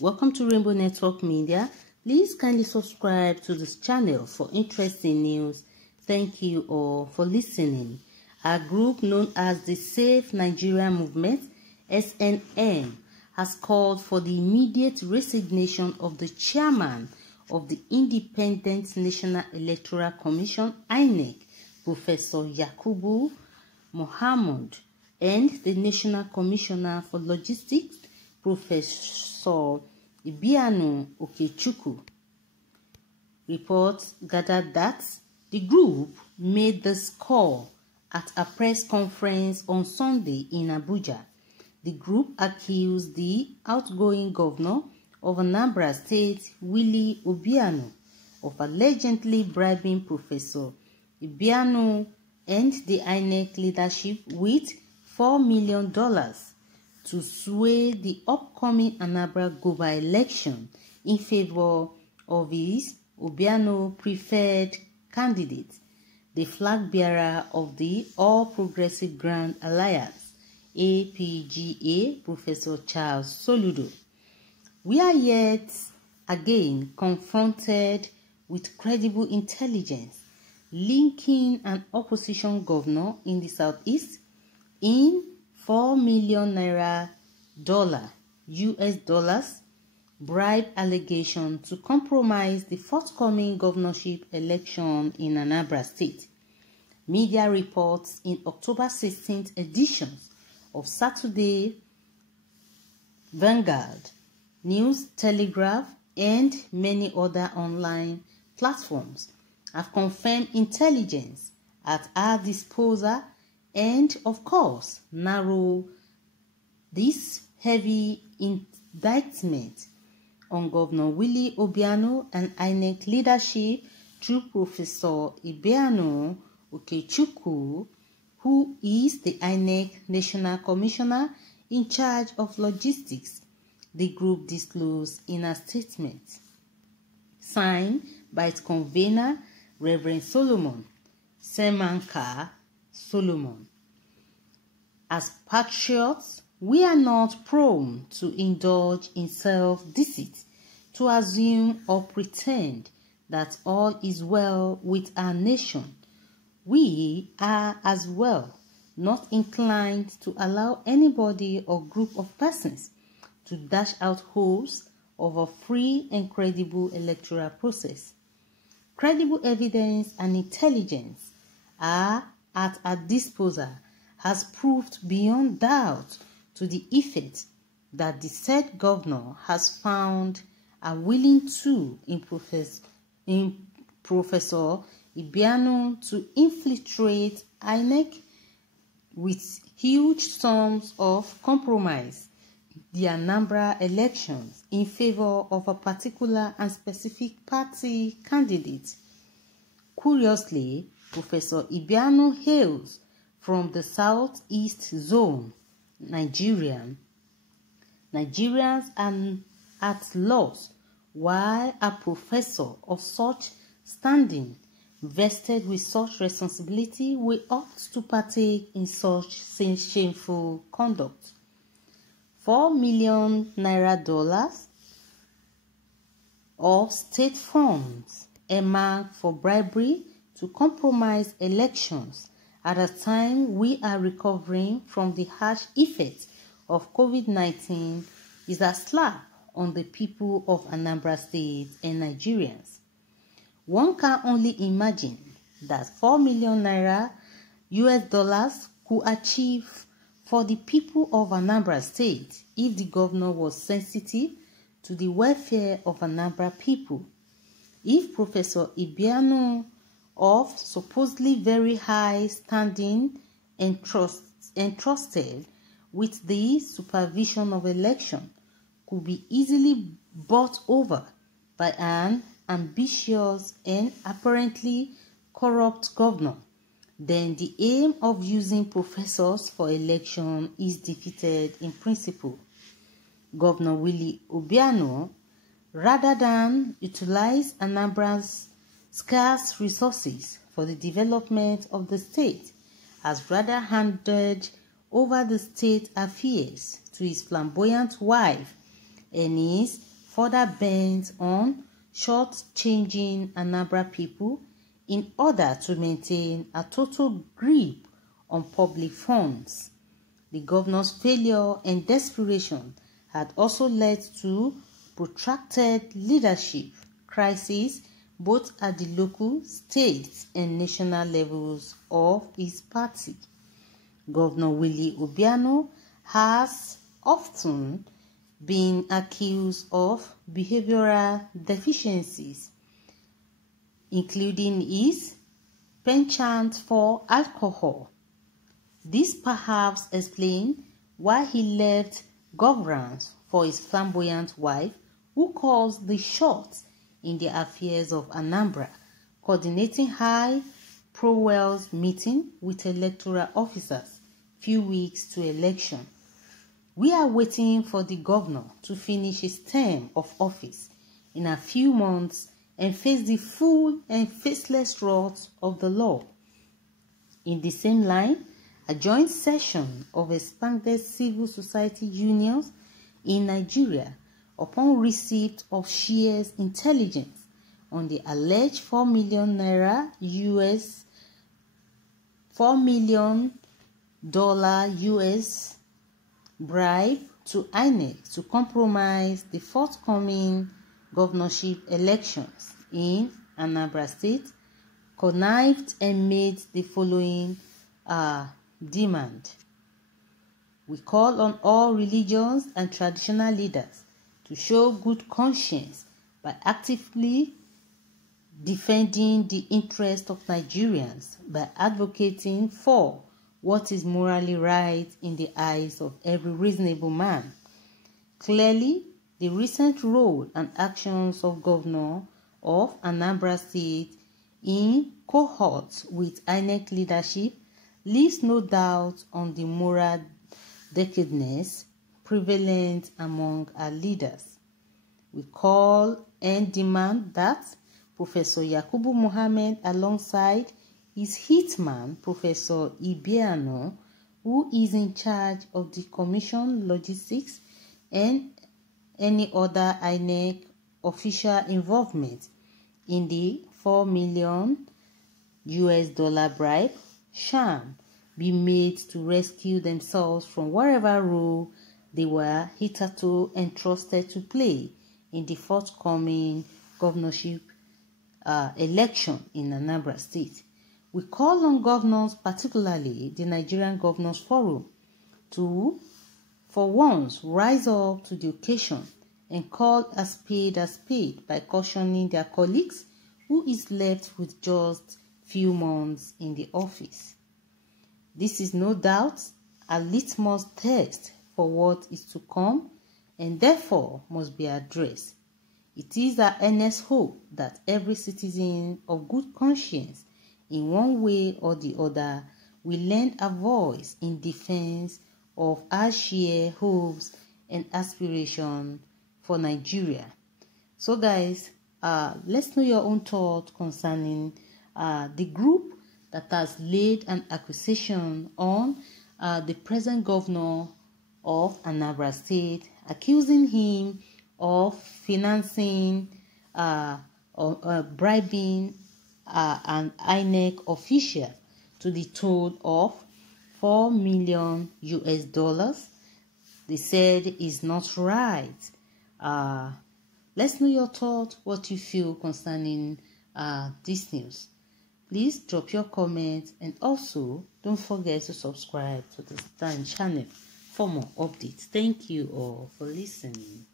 Welcome to Rainbow Network Media. Please kindly subscribe to this channel for interesting news. Thank you all for listening. Our group, known as the Safe Nigeria Movement, SNM, has called for the immediate resignation of the chairman of the Independent National Electoral Commission, Inec, Professor Yakubu Mohammed, and the National Commissioner for Logistics, Professor Obiano Okechukwu. Reports gathered that the group made this call at a press conference on Sunday in Abuja. The group accused the outgoing governor of Anambra State, Willie Obiano, of allegedly bribing Professor Obiano and the Inec leadership with $4 million to sway the upcoming Anambra Goba election in favor of his Obiano preferred candidate, the flag bearer of the All Progressive Grand Alliance, APGA, Professor Charles Soludo. We are yet again confronted with credible intelligence linking an opposition governor in the southeast in $4 million US dollars bribe allegation to compromise the forthcoming governorship election in Anambra State. Media reports in October 16th editions of Saturday Vanguard, News Telegraph, and many other online platforms have confirmed intelligence at our disposal and, of course, narrow this heavy indictment on Governor Willie Obiano and INEC leadership through Professor Obiano Okechukwu, who is the INEC National Commissioner in charge of logistics, the group disclosed in a statement signed by its convener, Reverend Solomon Semanka Solomon. As patriots, we are not prone to indulge in self-deceit, to assume or pretend that all is well with our nation. We are as well not inclined to allow anybody or group of persons to dash out hopes of a free and credible electoral process. Credible evidence and intelligence are at our disposal has proved beyond doubt to the effect that the said governor has found a willing tool in Professor Obiano to infiltrate INEC with huge sums of compromise the Anambra elections in favor of a particular and specific party candidate. Curiously, Professor Obiano hails from the Southeast Zone, Nigeria. Nigerians are at loss, while a professor of such standing, vested with such responsibility, will opt to partake in such shameful conduct. $4 million of state funds earmarked for bribery to compromise elections at a time we are recovering from the harsh effects of COVID-19 is a slap on the people of Anambra State and Nigerians. One can only imagine that $4 million US dollars could achieve for the people of Anambra State if the governor was sensitive to the welfare of Anambra people. If Professor Obiano, of supposedly very high standing and entrusted with the supervision of election, could be easily bought over by an ambitious and apparently corrupt governor, then the aim of using professors for election is defeated in principle. Governor Willie Obiano, rather than utilize Anambra's scarce resources for the development of the state, has rather handed over the state affairs to his flamboyant wife, and is further bent on short-changing Anambra people in order to maintain a total grip on public funds. The governor's failure and desperation had also led to protracted leadership crises both at the local, state, and national levels of his party. Governor Willie Obiano has often been accused of behavioral deficiencies, including his penchant for alcohol. This perhaps explains why he left governance for his flamboyant wife, who calls the shots in the affairs of Anambra, coordinating high profile meeting with electoral officers few weeks to election. We are waiting for the governor to finish his term of office in a few months and face the full and faceless wrath of the law. In the same line, a joint session of expanded civil society unions in Nigeria, upon receipt of shares intelligence on the alleged $4 million US bribe to Inec to compromise the forthcoming governorship elections in Anambra State, connived and made the following demand. We call on all religions and traditional leaders to show good conscience by actively defending the interests of Nigerians by advocating for what is morally right in the eyes of every reasonable man. Clearly, the recent role and actions of Governor of Anambra State in cohort with Inec leadership leaves no doubt on the moral decadence prevalent among our leaders. We call and demand that Professor Yakubu Mohammed, alongside his hitman, Professor Obiano, who is in charge of the commission logistics and any other Inec official involvement in the $4 million US bribe sham, be made to rescue themselves from whatever role they were hitherto entrusted to play in the forthcoming governorship election in Anambra State. We call on governors, particularly the Nigerian Governors Forum, to, for once, rise up to the occasion and call a spade by cautioning their colleagues who is left with just few months in the office. This is no doubt a litmus test for what is to come and therefore must be addressed. It is our earnest hope that every citizen of good conscience, in one way or the other, will lend a voice in defense of our shared hopes and aspirations for Nigeria. So guys, let's know your own thought concerning the group that has laid an accusation on the present governor of Anambra State, accusing him of financing or bribing an Inec official to the tune of $4 million US. They said is not right. Let's know your thought, what you feel concerning this news. Please drop your comments and also don't forget to subscribe to the channel for more updates. Thank you all for listening.